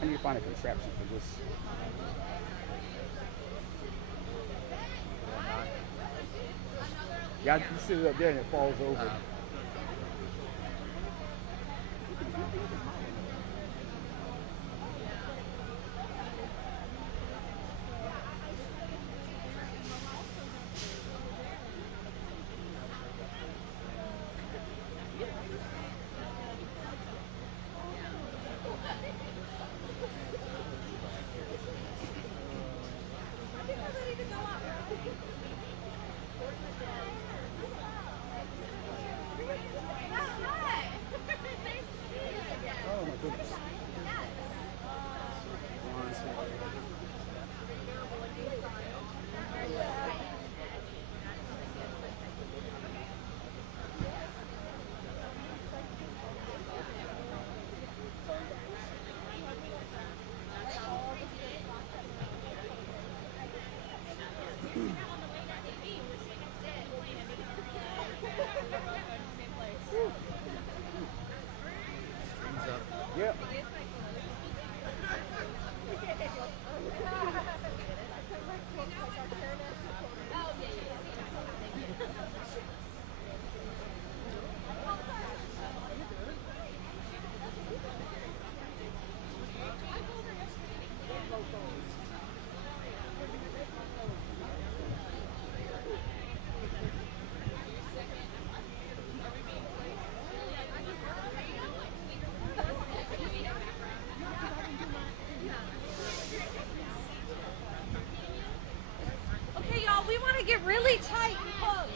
I need to find a contraption for this. Yeah, you sit it up there and it falls over. Oh my goodness. Yep. Okay, y'all, we want to get really tight and close.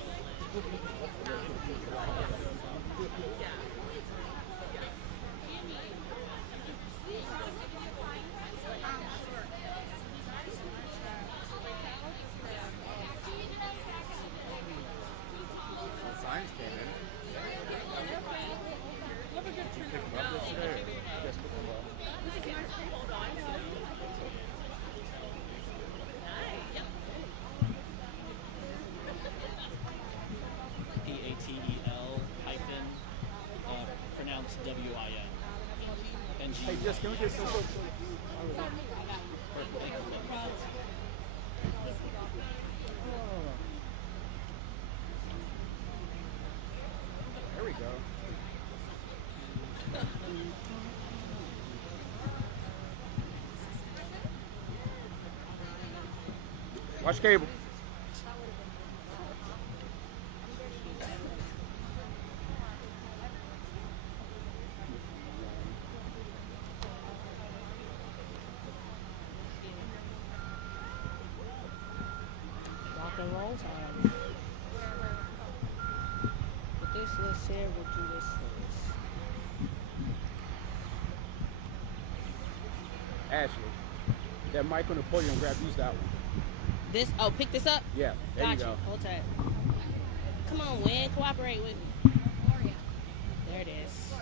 Signs came in. Pick them up yesterday. Yes, pick them up. PATEL hyphen pronounced WIN. Hey, Jess, can we get some folks? There we go. Watch cable. Rock and roll time. With this list here, we'll do this first. Ashley, that mic on the podium, use that one. This, oh, pick this up? Yeah, there Got you go. Hold tight. Come on, Win, cooperate with me. There it is.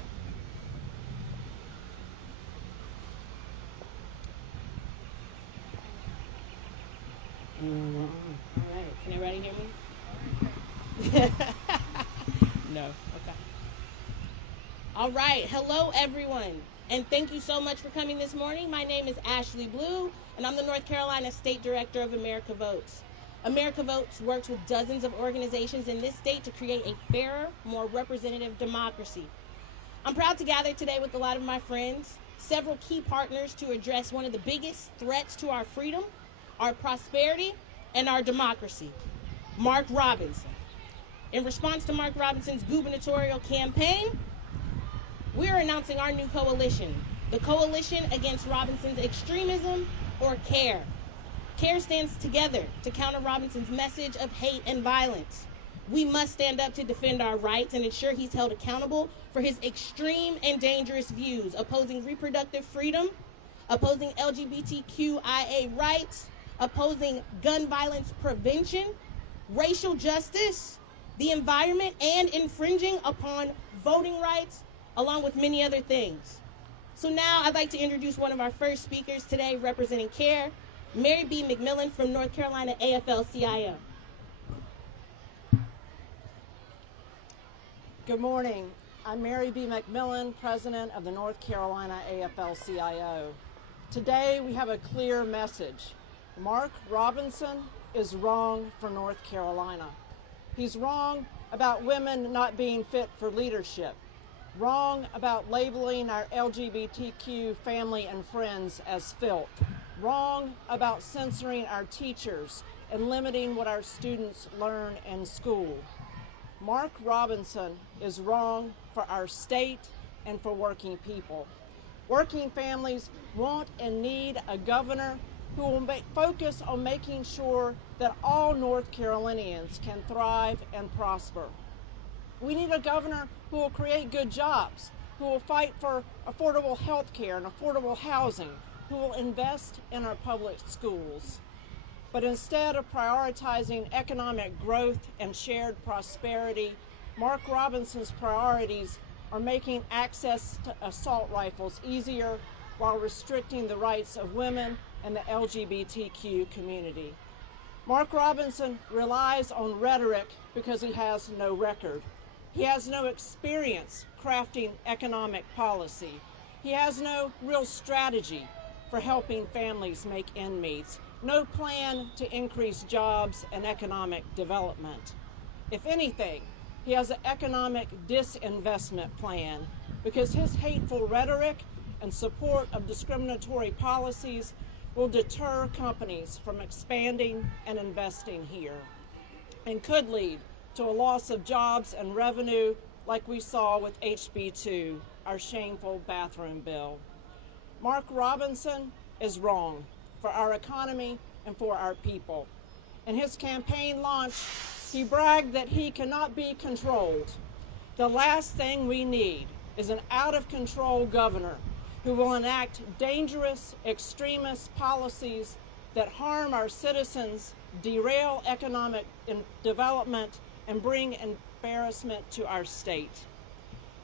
All right, can everybody hear me? No, okay. All right, hello everyone, and thank you so much for coming this morning. My name is Ashley Blue, and I'm the North Carolina State Director of America Votes. America Votes works with dozens of organizations in this state to create a fairer, more representative democracy. I'm proud to gather today with a lot of my friends, several key partners to address one of the biggest threats to our freedom, our prosperity, and our democracy, Mark Robinson. In response to Mark Robinson's gubernatorial campaign, we're announcing our new coalition, the Coalition Against Robinson's Extremism, or CARE. CARE stands together to counter Robinson's message of hate and violence. We must stand up to defend our rights and ensure he's held accountable for his extreme and dangerous views, opposing reproductive freedom, opposing LGBTQIA rights, opposing gun violence prevention, racial justice, the environment, and infringing upon voting rights, along with many other things. So now I'd like to introduce one of our first speakers today representing CARE, Mary B. McMillan from North Carolina AFL-CIO. Good morning. I'm Mary B. McMillan, President of the North Carolina AFL-CIO. Today we have a clear message. Mark Robinson is wrong for North Carolina. He's wrong about women not being fit for leadership, wrong about labeling our LGBTQ family and friends as filth, wrong about censoring our teachers and limiting what our students learn in school. Mark Robinson is wrong for our state and for working people. Working families want and need a governor who will focus on making sure that all North Carolinians can thrive and prosper. We need a governor who will create good jobs, who will fight for affordable health care and affordable housing, who will invest in our public schools. But instead of prioritizing economic growth and shared prosperity, Mark Robinson's priorities are making access to assault rifles easier while restricting the rights of women and the LGBTQ community. Mark Robinson relies on rhetoric because he has no record. He has no experience crafting economic policy. He has no real strategy for helping families make ends meet. No plan to increase jobs and economic development. If anything, he has an economic disinvestment plan because his hateful rhetoric and support of discriminatory policies will deter companies from expanding and investing here and could lead to a loss of jobs and revenue like we saw with HB2, our shameful bathroom bill. Mark Robinson is wrong for our economy and for our people. In his campaign launch, he bragged that he cannot be controlled. The last thing we need is an out-of-control governor who will enact dangerous, extremist policies that harm our citizens, derail economic development, and bring embarrassment to our state.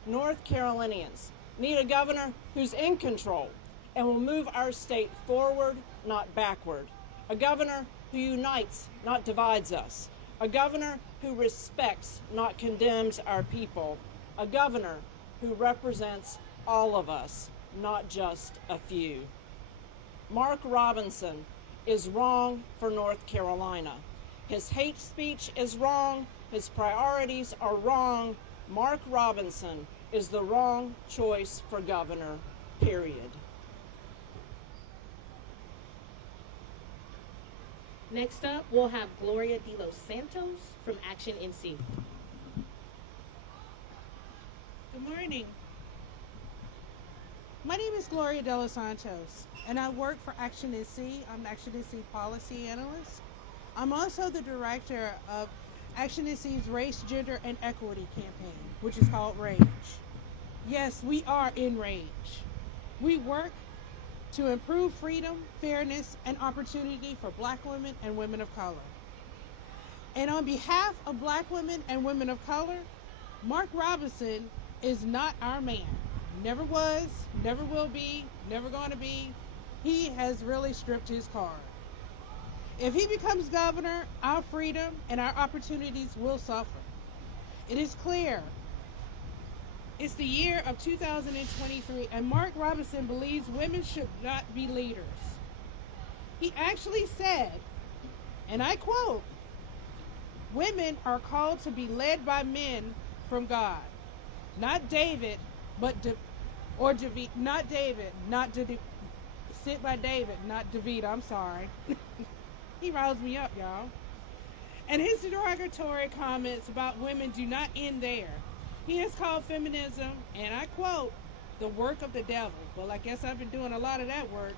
North Carolinians need a governor who's in control and will move our state forward, not backward. A governor who unites, not divides us. A governor who respects, not condemns our people. A governor who represents all of us, not just a few. Mark Robinson is wrong for North Carolina. His hate speech is wrong. His priorities are wrong. Mark Robinson is the wrong choice for governor, period. Next up, we'll have Gloria de los Santos from Action NC. Good morning. My name is Gloria de los Santos, and I work for Action NC. I'm an Action NC policy analyst. I'm also the director of Action NC's Race, Gender, and Equity campaign, which is called RAGE. Yes, we are in RAGE. We work to improve freedom, fairness, and opportunity for Black women and women of color. And on behalf of Black women and women of color, Mark Robinson is not our man. Never was, never will be, never going to be. He has really stripped his card. If he becomes governor, our freedom and our opportunities will suffer. It is clear. It's the year of 2023, and Mark Robinson believes women should not be leaders. He actually said, and I quote, "Women are called to be led by men from God, not David, sent by David, not David. I'm sorry." He riles me up, y'all. And his derogatory comments about women do not end there. He has called feminism, and I quote, "the work of the devil." Well, I guess I've been doing a lot of that work.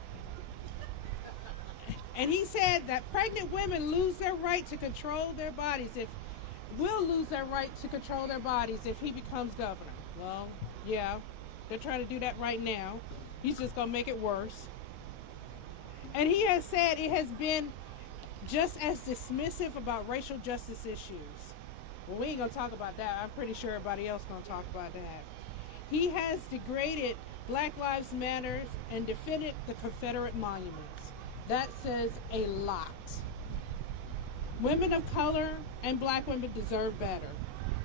And he said that pregnant women lose their right to control their bodies will lose their right to control their bodies if he becomes governor. Well, yeah, they're trying to do that right now. He's just going to make it worse. And he has said it has been just as dismissive about racial justice issues. Well, we ain't going to talk about that. I'm pretty sure everybody else going to talk about that. He has degraded Black Lives Matter and defended the Confederate monuments. That says a lot. Women of color and black women deserve better.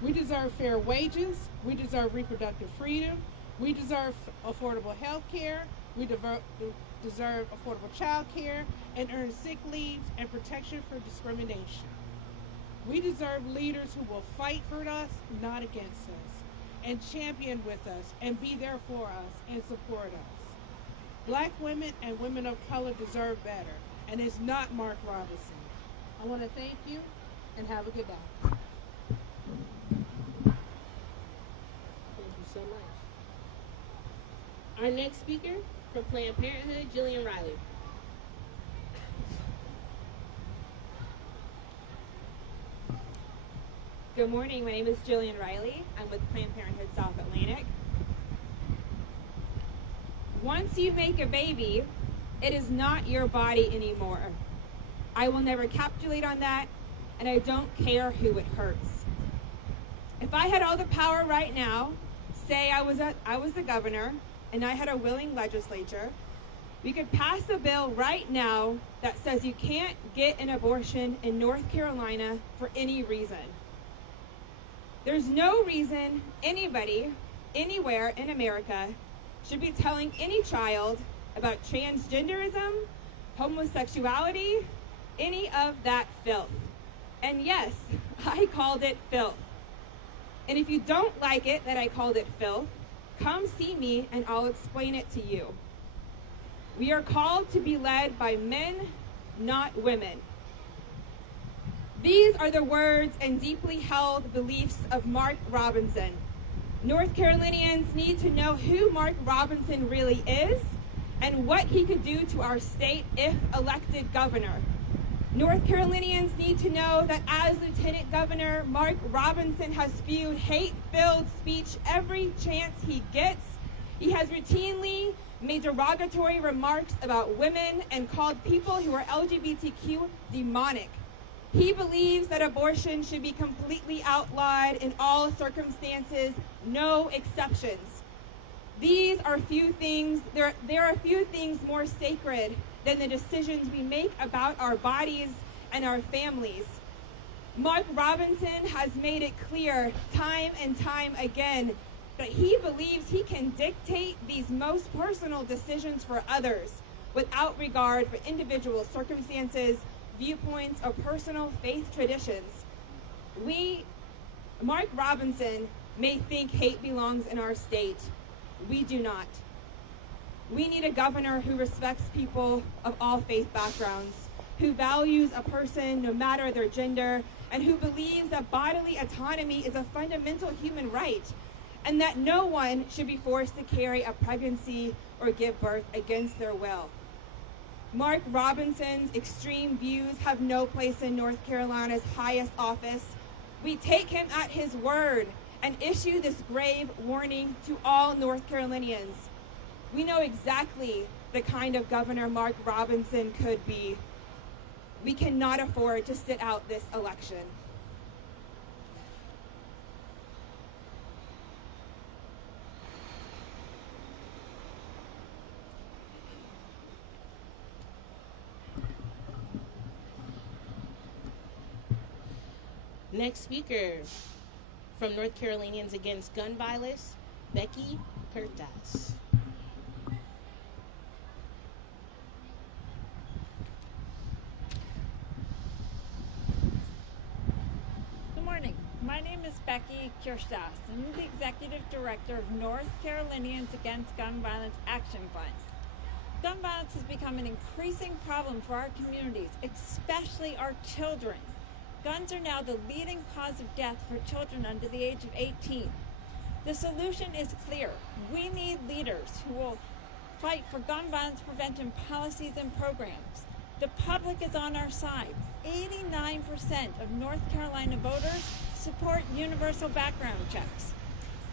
We deserve fair wages. We deserve reproductive freedom. We deserve affordable health care. We deserve affordable child care and earn sick leaves and protection for discrimination. We deserve leaders who will fight for us, not against us, and champion with us and be there for us and support us. Black women and women of color deserve better, and it's not Mark Robinson. I want to thank you and have a good day. Thank you so much. Our next speaker from Planned Parenthood, Jillian Riley. Good morning. My name is Jillian Riley. I'm with Planned Parenthood South Atlantic. Once you make a baby, it is not your body anymore. I will never capitulate on that, and I don't care who it hurts. If I had all the power right now, say I was the governor, and I had a willing legislature, we could pass a bill right now that says you can't get an abortion in North Carolina for any reason. There's no reason anybody, anywhere in America, should be telling any child about transgenderism, homosexuality, any of that filth. And yes, I called it filth. And if you don't like it that I called it filth, come see me and I'll explain it to you. We are called to be led by men, not women. These are the words and deeply held beliefs of Mark Robinson. North Carolinians need to know who Mark Robinson really is and what he could do to our state if elected governor. North Carolinians need to know that as Lieutenant Governor, Mark Robinson has spewed hate-filled speech every chance he gets. He has routinely made derogatory remarks about women and called people who are LGBTQ demonic. He believes that abortion should be completely outlawed in all circumstances, no exceptions. These are few things, there are few things more sacred than the decisions we make about our bodies and our families. Mark Robinson has made it clear time and time again that he believes he can dictate these most personal decisions for others without regard for individual circumstances, viewpoints, or personal faith traditions. Mark Robinson may think hate belongs in our state. We do not. We need a governor who respects people of all faith backgrounds, who values a person no matter their gender, and who believes that bodily autonomy is a fundamental human right, and that no one should be forced to carry a pregnancy or give birth against their will. Mark Robinson's extreme views have no place in North Carolina's highest office. We take him at his word and issue this grave warning to all North Carolinians. We know exactly the kind of governor Mark Robinson could be. We cannot afford to sit out this election. Next speaker from North Carolinians Against Gun Violence, Becky Curtis. Good morning. My name is Becky Kirchdas, and I'm the Executive Director of North Carolinians Against Gun Violence Action Fund. Gun violence has become an increasing problem for our communities, especially our children. Guns are now the leading cause of death for children under the age of 18. The solution is clear. We need leaders who will fight for gun violence prevention policies and programs. The public is on our side. 89% of North Carolina voters support universal background checks.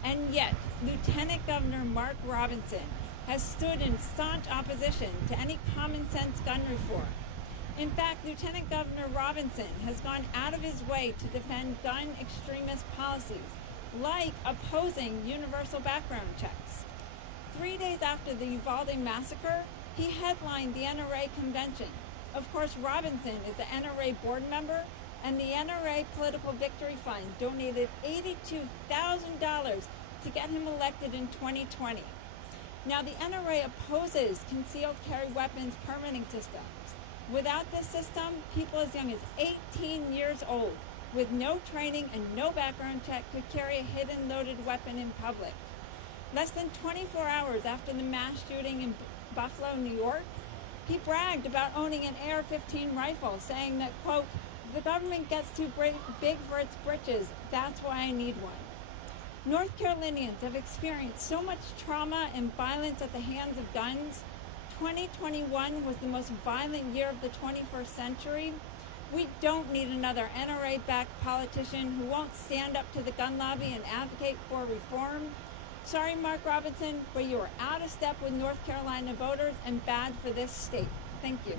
And yet, Lieutenant Governor Mark Robinson has stood in staunch opposition to any common sense gun reform. In fact, Lieutenant Governor Robinson has gone out of his way to defend gun extremist policies, like opposing universal background checks. 3 days after the Uvalde massacre, he headlined the NRA convention. Of course, Robinson is the NRA board member, and the NRA Political Victory Fund donated $82,000 to get him elected in 2020. Now, the NRA opposes concealed carry weapons permitting systems. Without this system, people as young as 18 years old with no training and no background check could carry a hidden loaded weapon in public. Less than 24 hours after the mass shooting in Buffalo, New York, he bragged about owning an AR-15 rifle, saying that, quote, "The government gets too big for its britches. That's why I need one." North Carolinians have experienced so much trauma and violence at the hands of guns. 2021 was the most violent year of the 21st century. We don't need another NRA-backed politician who won't stand up to the gun lobby and advocate for reform. Sorry, Mark Robinson, but you are out of step with North Carolina voters and bad for this state. Thank you.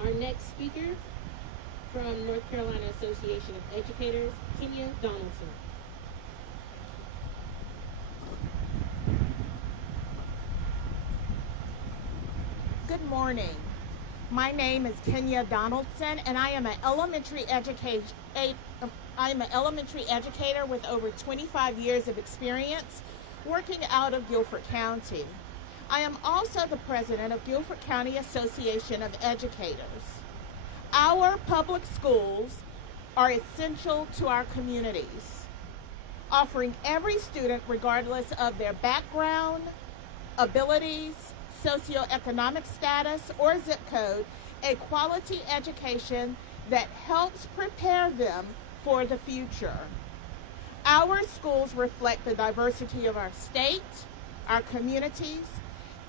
Our next speaker from North Carolina Association of Educators, Kenya Donaldson. Good morning. My name is Kenya Donaldson, and I am an elementary educator with over 25 years of experience working out of Guilford County. I am also the president of Guilford County Association of Educators. Our public schools are essential to our communities, offering every student, regardless of their background, abilities, socioeconomic status, or zip code, a quality education that helps prepare them for the future. Our schools reflect the diversity of our state, our communities,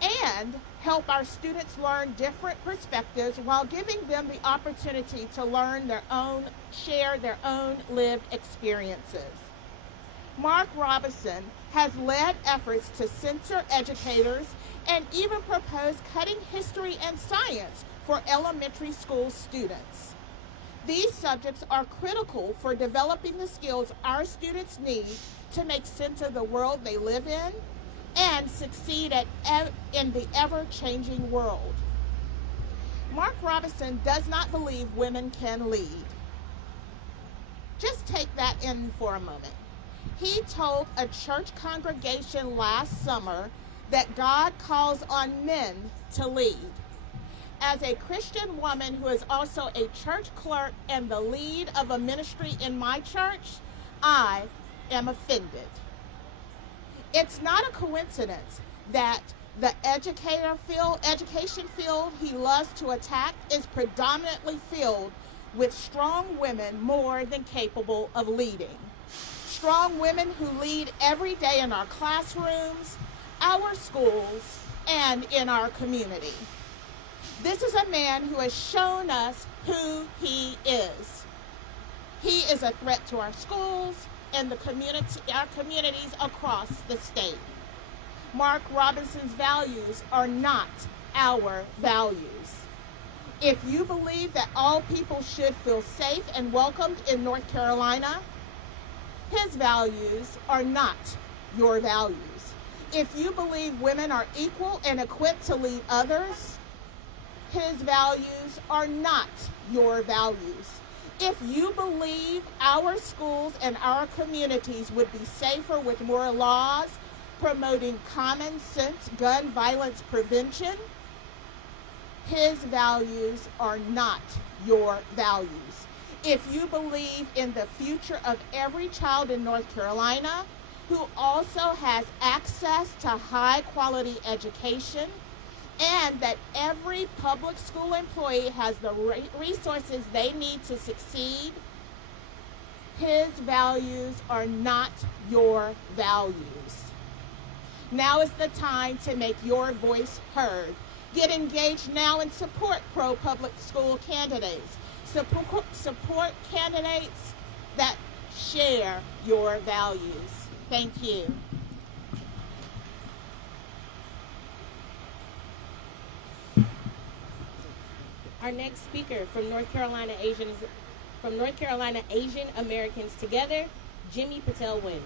and help our students learn different perspectives while giving them the opportunity to share their own lived experiences. Mark Robinson has led efforts to censor educators and even proposed cutting history and science for elementary school students. These subjects are critical for developing the skills our students need to make sense of the world they live in and succeed in the ever-changing world. Mark Robinson does not believe women can lead. Just take that in for a moment. He told a church congregation last summer that God calls on men to lead. As a Christian woman who is also a church clerk and the lead of a ministry in my church, I am offended. It's not a coincidence that the education field he loves to attack is predominantly filled with strong women more than capable of leading. Strong women who lead every day in our classrooms, our schools, and in our community. This is a man who has shown us who he is. He is a threat to our schools and our communities across the state. Mark Robinson's values are not our values. If you believe that all people should feel safe and welcomed in North Carolina, his values are not your values. If you believe women are equal and equipped to lead others, his values are not your values. If you believe our schools and our communities would be safer with more laws promoting common sense gun violence prevention, his values are not your values. If you believe in the future of every child in North Carolina who also has access to high quality education, and that every public school employee has the resources they need to succeed, his values are not your values. Now is the time to make your voice heard. Get engaged now and support pro-public school candidates. Support candidates that share your values. Thank you. Our next speaker from North Carolina Asian Americans Together, Jimmy Patel Wynn.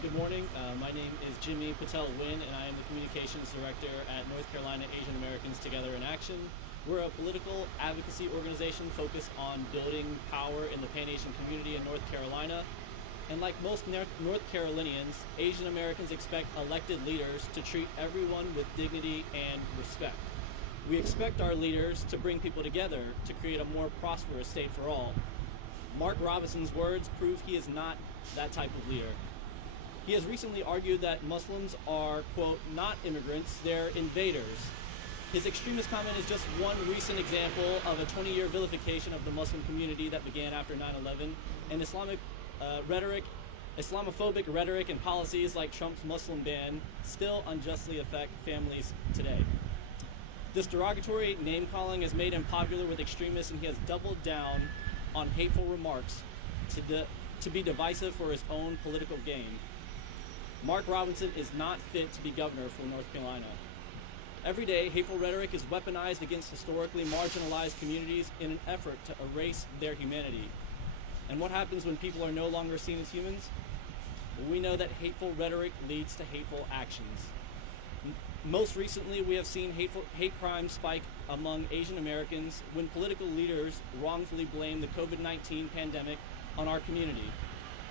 Good morning. My name is Jimmy Patel Wynn, and I am the Communications Director at North Carolina Asian Americans Together in Action. We're a political advocacy organization focused on building power in the Pan-Asian community in North Carolina. And like most North Carolinians, Asian Americans expect elected leaders to treat everyone with dignity and respect. We expect our leaders to bring people together to create a more prosperous state for all. Mark Robinson's words prove he is not that type of leader. He has recently argued that Muslims are, quote, not immigrants, they're invaders. His extremist comment is just one recent example of a 20-year vilification of the Muslim community that began after 9/11, and Islamophobic rhetoric and policies like Trump's Muslim ban still unjustly affect families today. This derogatory name-calling has made him popular with extremists, and he has doubled down on hateful remarks to be divisive for his own political gain. Mark Robinson is not fit to be governor for North Carolina. Every day, hateful rhetoric is weaponized against historically marginalized communities in an effort to erase their humanity. And what happens when people are no longer seen as humans? Well, we know that hateful rhetoric leads to hateful actions. Most recently, we have seen hate crimes spike among Asian Americans when political leaders wrongfully blame the COVID-19 pandemic on our community.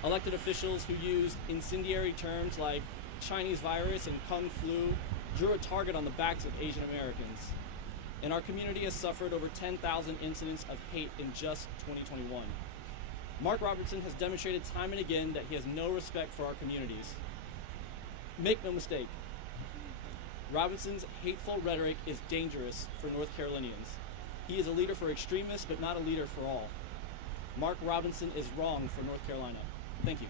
Elected officials who used incendiary terms like Chinese virus and Kung flu drew a target on the backs of Asian Americans. And our community has suffered over 10,000 incidents of hate in just 2021. Mark Robinson has demonstrated time and again that he has no respect for our communities. Make no mistake, Robinson's hateful rhetoric is dangerous for North Carolinians. He is a leader for extremists, but not a leader for all. Mark Robinson is wrong for North Carolina. Thank you.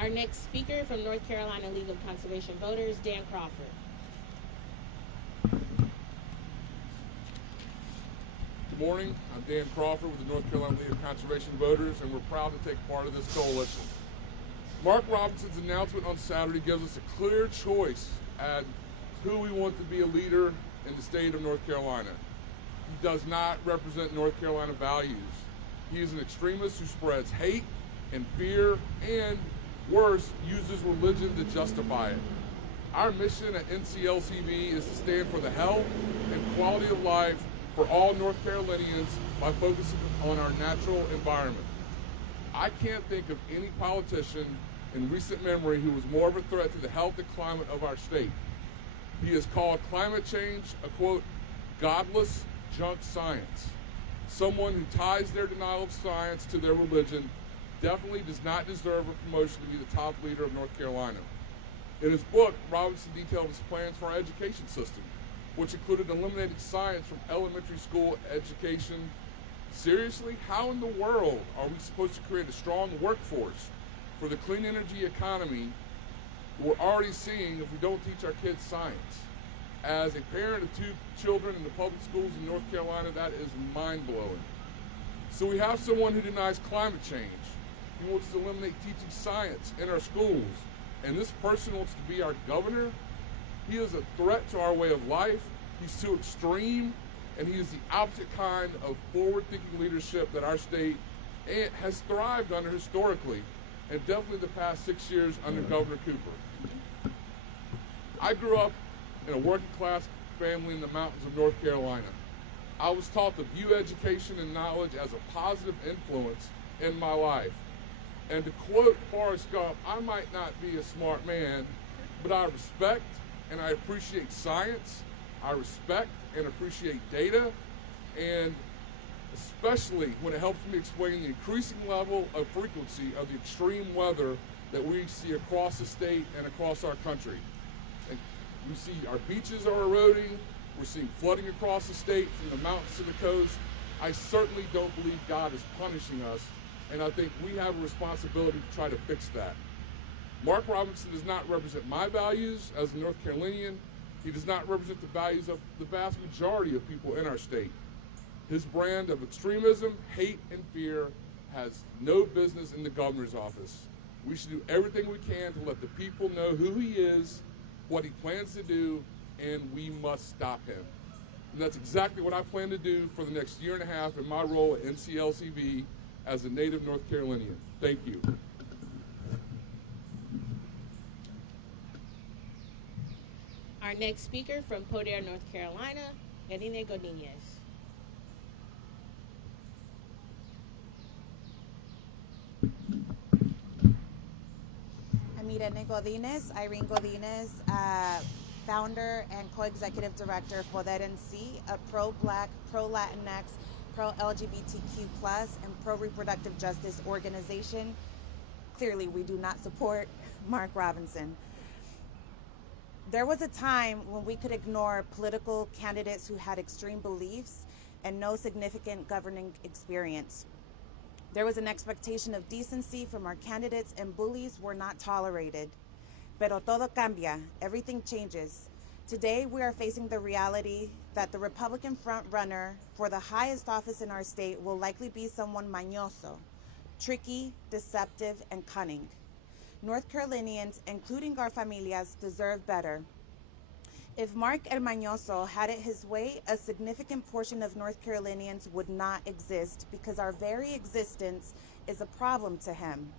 Our next speaker from North Carolina League of Conservation Voters, Dan Crawford. Good morning. I'm Dan Crawford with the North Carolina League of Conservation Voters, and we're proud to take part of this coalition. Mark Robinson's announcement on Saturday gives us a clear choice at who we want to be a leader in the state of North Carolina. He does not represent North Carolina values. He is an extremist who spreads hate and fear and, worse, uses religion to justify it. Our mission at NCLCV is to stand for the health and quality of life for all North Carolinians by focusing on our natural environment. I can't think of any politician in recent memory who was more of a threat to the health and climate of our state. He has called climate change a, quote, godless junk science. Someone who ties their denial of science to their religion definitely does not deserve a promotion to be the top leader of North Carolina. In his book, Robinson detailed his plans for our education system, which included eliminating science from elementary school education. Seriously, how in the world are we supposed to create a strong workforce for the clean energy economy we're already seeing if we don't teach our kids science? As a parent of 2 children in the public schools in North Carolina, that is mind-blowing. So we have someone who denies climate change. He wants to eliminate teaching science in our schools. And this person wants to be our governor. He is a threat to our way of life. He's too extreme, and he is the opposite kind of forward-thinking leadership that our state has thrived under historically, and definitely the past 6 years under Governor Cooper. I grew up in a working-class family in the mountains of North Carolina. I was taught to view education and knowledge as a positive influence in my life. And to quote Forrest Gump, I might not be a smart man, but I respect and I appreciate science. I respect and appreciate data, and especially when it helps me explain the increasing level of frequency of the extreme weather that we see across the state and across our country. And we see our beaches are eroding, We're seeing flooding across the state, from the mountains to the coast. I certainly don't believe God is punishing us, and I think we have a responsibility to try to fix that. Mark Robinson does not represent my values as a North Carolinian. He does not represent the values of the vast majority of people in our state. His brand of extremism, hate, and fear has no business in the governor's office. We should do everything we can to let the people know who he is, what he plans to do, and we must stop him. And that's exactly what I plan to do for the next year and a half in my role at NCLCB as a native North Carolinian. Thank you. Our next speaker from Poder, North Carolina, Irene Godinez. I'm Irene Godinez, founder and co-executive director of Poder NC, a pro-Black, pro-Latinx, pro-LGBTQ+, and pro-reproductive justice organization. Clearly, we do not support Mark Robinson. There was a time when we could ignore political candidates who had extreme beliefs and no significant governing experience. There was an expectation of decency from our candidates, and bullies were not tolerated. Pero todo cambia. Everything changes. Today, we are facing the reality that the Republican frontrunner for the highest office in our state will likely be someone mañoso, tricky, deceptive, and cunning. North Carolinians, including our familias, deserve better. If Mark El Mañoso had it his way, a significant portion of North Carolinians would not exist because our very existence is a problem to him.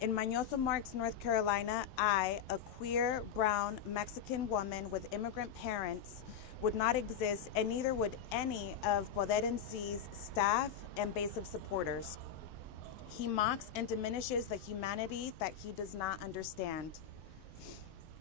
In Mañoso Mark's North Carolina, I, a queer, brown, Mexican woman with immigrant parents, would not exist, and neither would any of Poder NC's staff and base of supporters. He mocks and diminishes the humanity that he does not understand.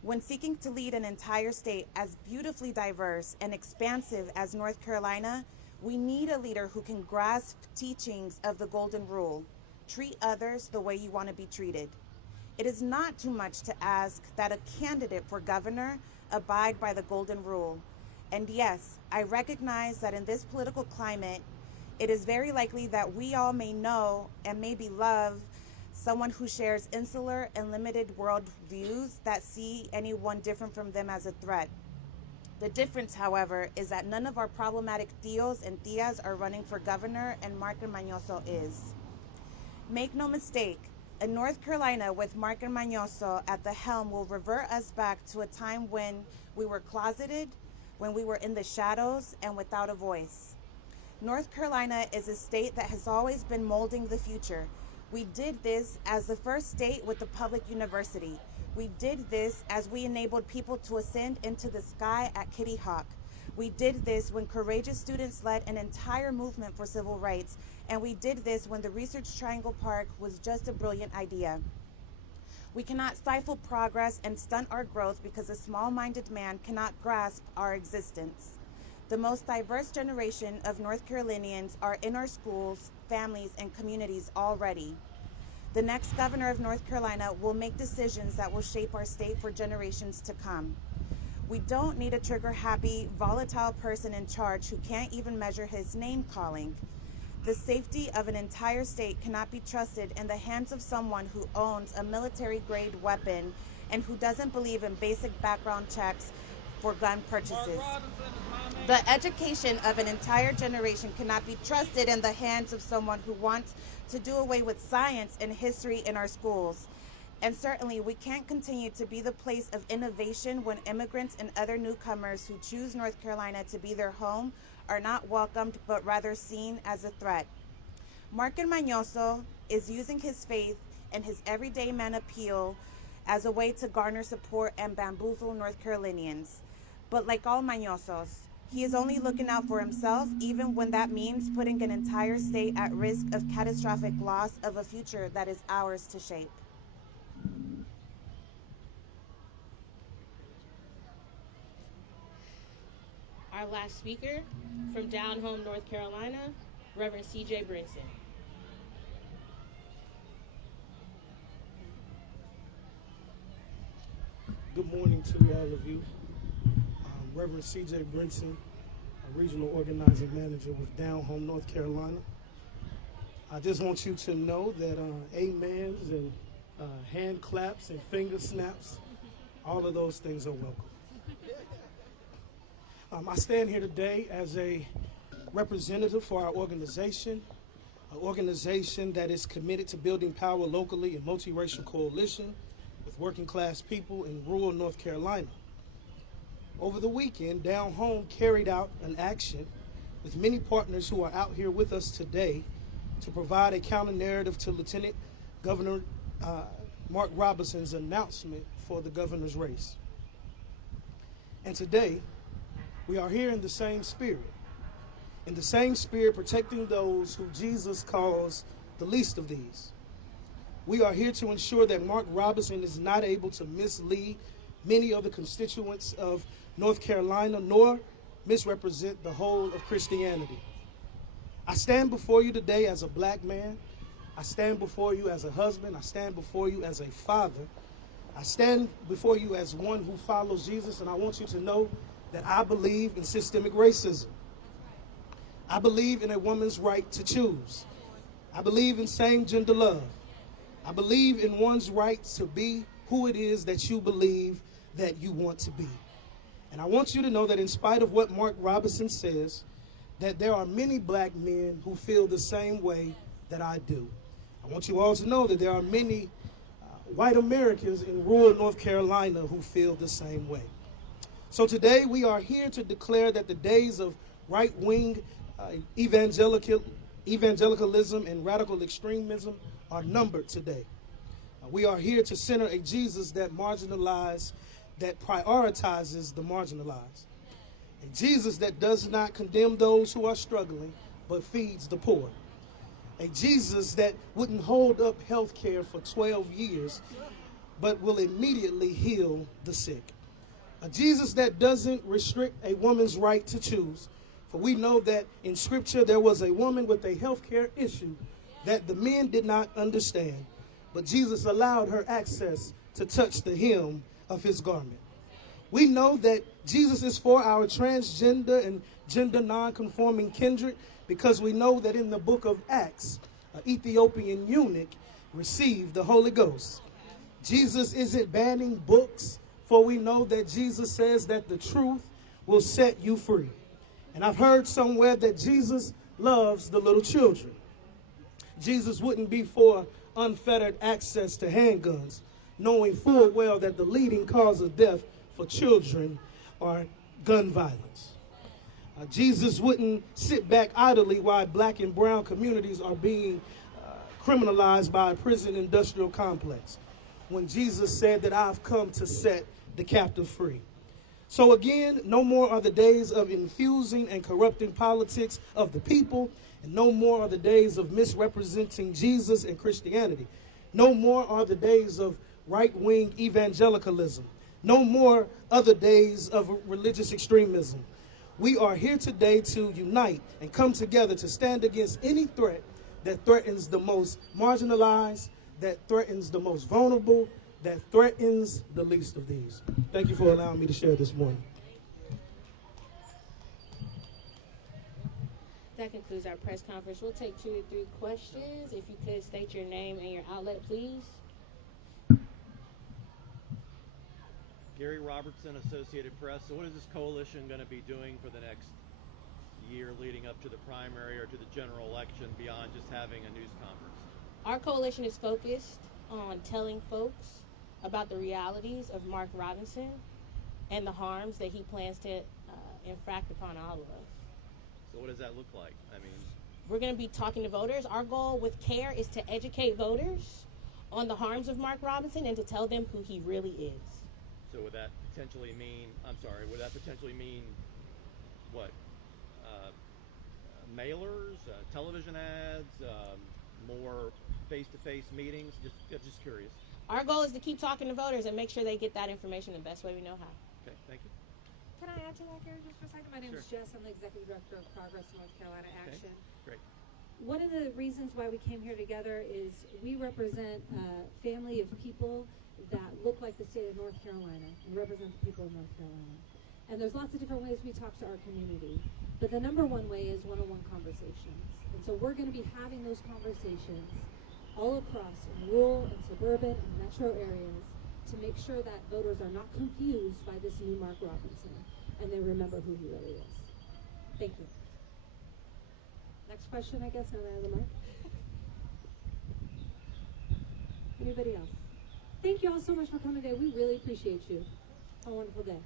When seeking to lead an entire state as beautifully diverse and expansive as North Carolina, we need a leader who can grasp teachings of the Golden Rule. Treat others the way you want to be treated. It is not too much to ask that a candidate for governor abide by the Golden Rule. And yes, I recognize that in this political climate, it is very likely that we all may know and maybe love someone who shares insular and limited world views that see anyone different from them as a threat. The difference, however, is that none of our problematic tios and tias are running for governor, and Mark El Mañoso is. Make no mistake, a North Carolina with Mark El Mañoso at the helm will revert us back to a time when we were closeted, when we were in the shadows and without a voice. North Carolina is a state that has always been molding the future. We did this as the first state with a public university. We did this as we enabled people to ascend into the sky at Kitty Hawk. We did this when courageous students led an entire movement for civil rights. And we did this when the Research Triangle Park was just a brilliant idea. We cannot stifle progress and stunt our growth because a small-minded man cannot grasp our existence. The most diverse generation of North Carolinians are in our schools, families, and communities already. The next governor of North Carolina will make decisions that will shape our state for generations to come. We don't need a trigger-happy, volatile person in charge who can't even measure his name-calling. The safety of an entire state cannot be trusted in the hands of someone who owns a military-grade weapon and who doesn't believe in basic background checks for gun purchases. The education of an entire generation cannot be trusted in the hands of someone who wants to do away with science and history in our schools. And certainly, we can't continue to be the place of innovation when immigrants and other newcomers who choose North Carolina to be their home are not welcomed, but rather seen as a threat. Mark El Mañoso is using his faith and his everyday man appeal as a way to garner support and bamboozle North Carolinians. But like all Mañosos, he is only looking out for himself, even when that means putting an entire state at risk of catastrophic loss of a future that is ours to shape. Our last speaker from down home, North Carolina, Reverend C.J. Brinson. Good morning to all of you. Reverend C.J. Brinson, a regional organizing manager with Down Home, North Carolina. I just want you to know that amens and hand claps and finger snaps, all of those things are welcome. I stand here today as a representative for our organization, an organization that is committed to building power locally and multiracial coalition with working class people in rural North Carolina. Over the weekend, Down Home carried out an action with many partners who are out here with us today to provide a counter narrative to Lieutenant Governor Mark Robinson's announcement for the governor's race. And today, we are here in the same spirit protecting those who Jesus calls the least of these. We are here to ensure that Mark Robinson is not able to mislead many of the constituents of North Carolina, nor misrepresent the whole of Christianity. I stand before you today as a black man. I stand before you as a husband. I stand before you as a father. I stand before you as one who follows Jesus, and I want you to know that I believe in systemic racism. I believe in a woman's right to choose. I believe in same-gender love. I believe in one's right to be who it is that you believe that you want to be. And I want you to know that in spite of what Mark Robinson says, that there are many black men who feel the same way that I do. I want you all to know that there are many white Americans in rural North Carolina who feel the same way. So today we are here to declare that the days of right-wing evangelicalism and radical extremism are numbered today. We are here to center a Jesus that prioritizes the marginalized. A Jesus that does not condemn those who are struggling, but feeds the poor. A Jesus that wouldn't hold up health care for 12 years, but will immediately heal the sick. A Jesus that doesn't restrict a woman's right to choose. For we know that in Scripture there was a woman with a health care issue that the men did not understand, but Jesus allowed her access to touch the hem of his garment. We know that Jesus is for our transgender and gender non-conforming kindred, because we know that in the book of Acts, an Ethiopian eunuch received the Holy Ghost. Jesus isn't banning books, for we know that Jesus says that the truth will set you free. And I've heard somewhere that Jesus loves the little children. Jesus wouldn't be for unfettered access to handguns, knowing full well that the leading cause of death for children are gun violence. Jesus wouldn't sit back idly while black and brown communities are being criminalized by a prison industrial complex, when Jesus said that I've come to set the captive free. So again, no more are the days of infusing and corrupting politics of the people, and no more are the days of misrepresenting Jesus and Christianity. No more are the days of right-wing evangelicalism. No more other days of religious extremism. We are here today to unite and come together to stand against any threat that threatens the most marginalized, that threatens the most vulnerable, that threatens the least of these. Thank you for allowing me to share this morning. That concludes our press conference. We'll take 2 to 3 questions. If you could state your name and your outlet, please. Gary Robertson, Associated Press. So what is this coalition going to be doing for the next year leading up to the primary or to the general election beyond just having a news conference? Our coalition is focused on telling folks about the realities of Mark Robinson and the harms that he plans to inflict upon all of us. So what does that look like? I mean, we're going to be talking to voters. Our goal with CARE is to educate voters on the harms of Mark Robinson and to tell them who he really is. so would that potentially mean, what? Mailers, television ads, more face-to-face meetings? Just curious. Our goal is to keep talking to voters and make sure they get that information the best way we know how. Okay, thank you. Can I add to that, Gary, just for a second? My name is Jess. I'm the Executive Director of Progress North Carolina Action. Great. One of the reasons why we came here together is we represent a family of people that look like the state of North Carolina and represent the people of North Carolina. And there's lots of different ways we talk to our community. But the number one way is one-on-one conversations. And so we're going to be having those conversations all across in rural and suburban and metro areas to make sure that voters are not confused by this new Mark Robinson and they remember who he really is. Thank you. Next question, I guess, now that I have the mic. Anybody else? Thank you all so much for coming today. We really appreciate you. Have a wonderful day.